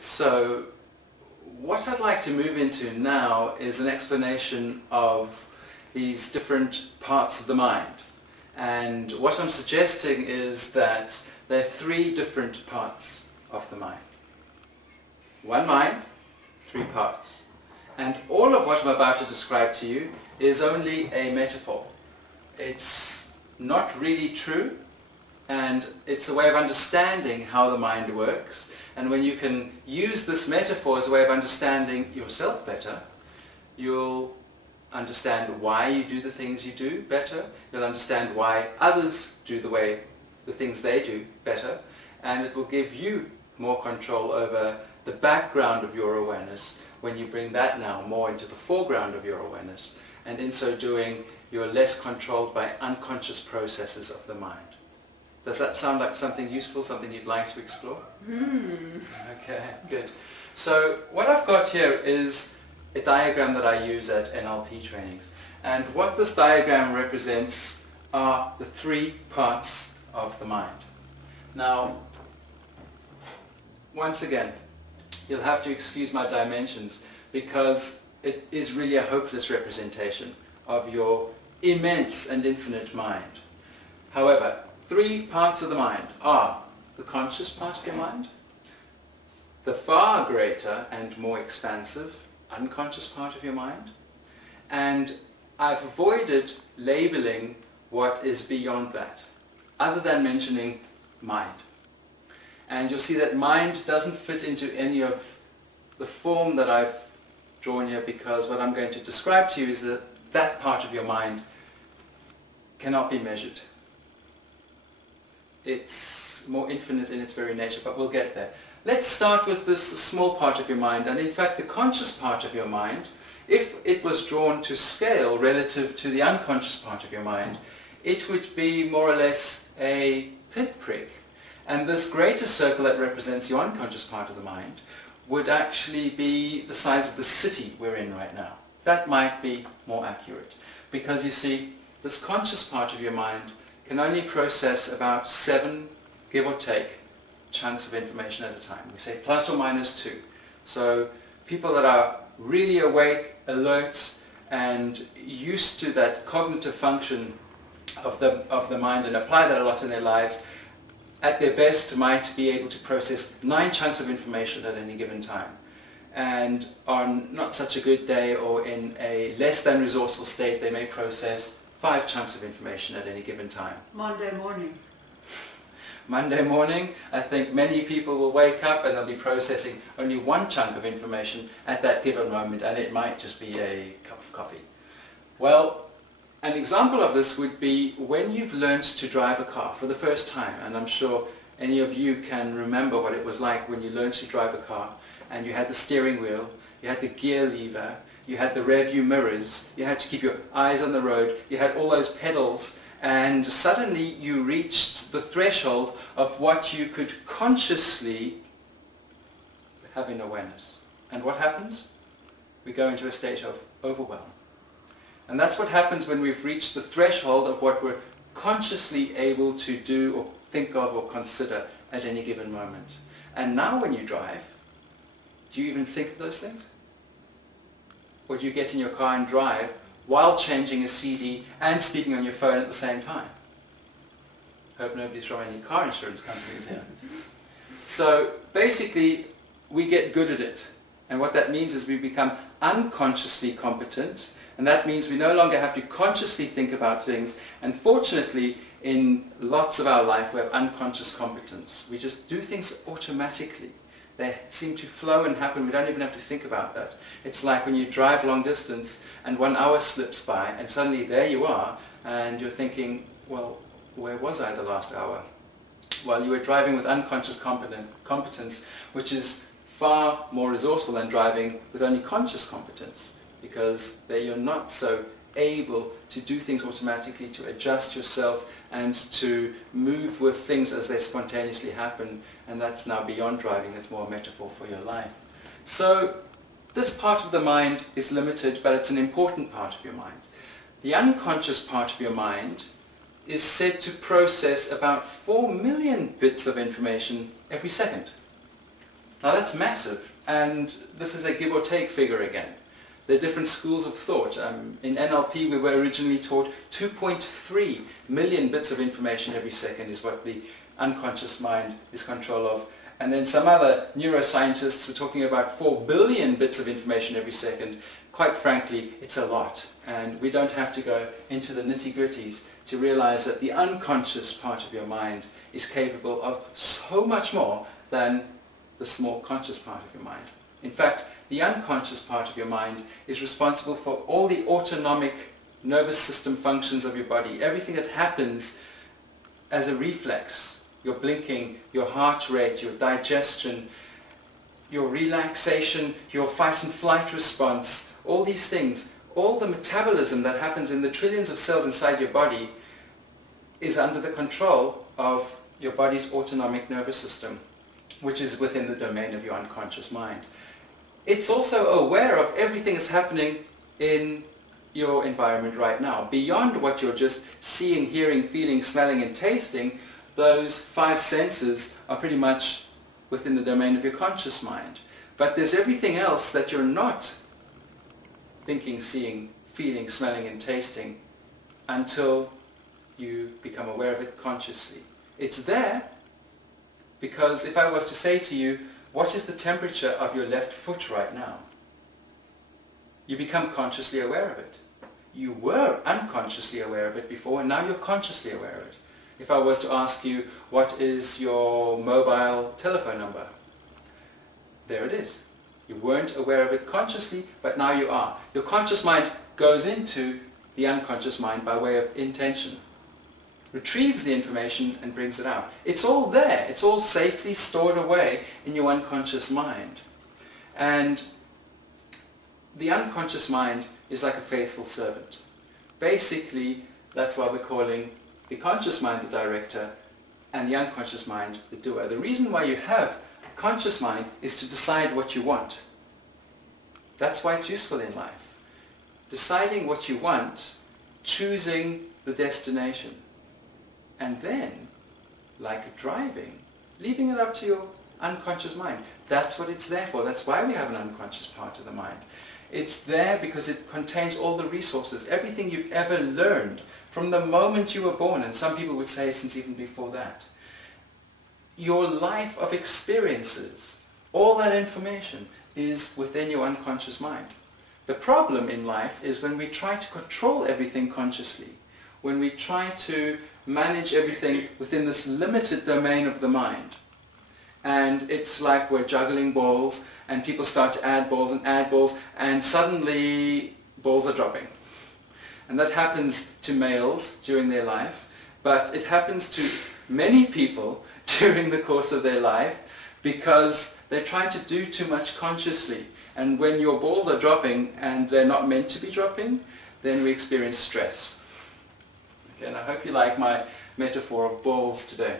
So what I'd like to move into now is an explanation of these different parts of the mind. And what I'm suggesting is that there are three different parts of the mind. One mind, three parts. And all of what I'm about to describe to you is only a metaphor. It's not really true, and it's a way of understanding how the mind works. And when you can use this metaphor as a way of understanding yourself better, you'll understand why you do the things you do better. You'll understand why others do the things they do better. And it will give you more control over the background of your awareness when you bring that now more into the foreground of your awareness. And in so doing, you're less controlled by unconscious processes of the mind. Does that sound like something useful, something you'd like to explore? Okay, good. So what I've got here is a diagram that I use at NLP trainings. And what this diagram represents are the three parts of the mind. Now, once again, you'll have to excuse my dimensions because it is really a hopeless representation of your immense and infinite mind. However, three parts of the mind are the conscious part of your mind, the far greater and more expansive unconscious part of your mind, and I've avoided labeling what is beyond that, other than mentioning mind. And you'll see that mind doesn't fit into any of the form that I've drawn here, because what I'm going to describe to you is that that part of your mind cannot be measured. It's more infinite in its very nature, but we'll get there. Let's start with this small part of your mind, and in fact the conscious part of your mind, if it was drawn to scale relative to the unconscious part of your mind, it would be more or less a pinprick. And this greater circle that represents your unconscious part of the mind would actually be the size of the city we're in right now. That might be more accurate, because you see, this conscious part of your mind can only process about 7, give or take, chunks of information at a time. We say plus or minus 2. So people that are really awake, alert, and used to that cognitive function of the mind and apply that a lot in their lives, at their best might be able to process 9 chunks of information at any given time. And on not such a good day or in a less than resourceful state, they may process 5 chunks of information at any given time. Monday morning. Monday morning, I think many people will wake up and they'll be processing only 1 chunk of information at that given moment, and it might just be a cup of coffee. Well, an example of this would be when you've learned to drive a car for the first time, and I'm sure any of you can remember what it was like when you learned to drive a car, and you had the steering wheel, you had the gear lever, you had the rear view mirrors, you had to keep your eyes on the road, you had all those pedals, and suddenly you reached the threshold of what you could consciously have in awareness. And what happens? We go into a state of overwhelm. And that's what happens when we've reached the threshold of what we're consciously able to do or think of or consider at any given moment. And now when you drive, do you even think of those things? Or do you get in your car and drive while changing a CD and speaking on your phone at the same time? Hope nobody's from any car insurance companies here. So basically, we get good at it. And what that means is we become unconsciously competent, and that means we no longer have to consciously think about things. And fortunately, in lots of our life, we have unconscious competence. We just do things automatically. They seem to flow and happen. We don't even have to think about that. It's like when you drive long distance and 1 hour slips by and suddenly there you are and you're thinking, well, where was I the last hour? Well, you were driving with unconscious competence, which is far more resourceful than driving with only conscious competence, because there you're not so able to do things automatically, to adjust yourself and to move with things as they spontaneously happen, and that's now beyond driving. That's more a metaphor for your life. So this part of the mind is limited, but it's an important part of your mind. The unconscious part of your mind is said to process about 4 million bits of information every second. Now that's massive, and this is a give or take figure again. There are different schools of thought. In NLP we were originally taught 2.3 million bits of information every second is what the unconscious mind is control of. And then some other neuroscientists were talking about 4 billion bits of information every second. Quite frankly, it's a lot. And we don't have to go into the nitty-gritties to realize that the unconscious part of your mind is capable of so much more than the small conscious part of your mind. In fact, the unconscious part of your mind is responsible for all the autonomic nervous system functions of your body. Everything that happens as a reflex. Your blinking, your heart rate, your digestion, your relaxation, your fight and flight response, all these things, all the metabolism that happens in the trillions of cells inside your body is under the control of your body's autonomic nervous system, which is within the domain of your unconscious mind. It's also aware of everything that's happening in your environment right now. Beyond what you're just seeing, hearing, feeling, smelling and tasting, those 5 senses are pretty much within the domain of your conscious mind. But there's everything else that you're not thinking, seeing, feeling, smelling and tasting until you become aware of it consciously. It's there because if I was to say to you, what is the temperature of your left foot right now? You become consciously aware of it. You were unconsciously aware of it before, and now you're consciously aware of it. If I was to ask you, what is your mobile telephone number? There it is. You weren't aware of it consciously, but now you are. Your conscious mind goes into the unconscious mind by way of intention, retrieves the information and brings it out. It's all there. It's all safely stored away in your unconscious mind. And the unconscious mind is like a faithful servant. Basically, that's why we're calling the conscious mind the director and the unconscious mind the doer. The reason why you have a conscious mind is to decide what you want. That's why it's useful in life. Deciding what you want, choosing the destination, and then, like driving, leaving it up to your unconscious mind. That's what it's there for. That's why we have an unconscious part of the mind. It's there because it contains all the resources, everything you've ever learned from the moment you were born, and some people would say since even before that. Your life of experiences, all that information is within your unconscious mind. The problem in life is when we try to control everything consciously, when we try to manage everything within this limited domain of the mind. And it's like we're juggling balls and people start to add balls and suddenly balls are dropping. And that happens to males during their life, but it happens to many people during the course of their life because they're trying to do too much consciously. And when your balls are dropping and they're not meant to be dropping, then we experience stress. Okay, and I hope you like my metaphor of balls today.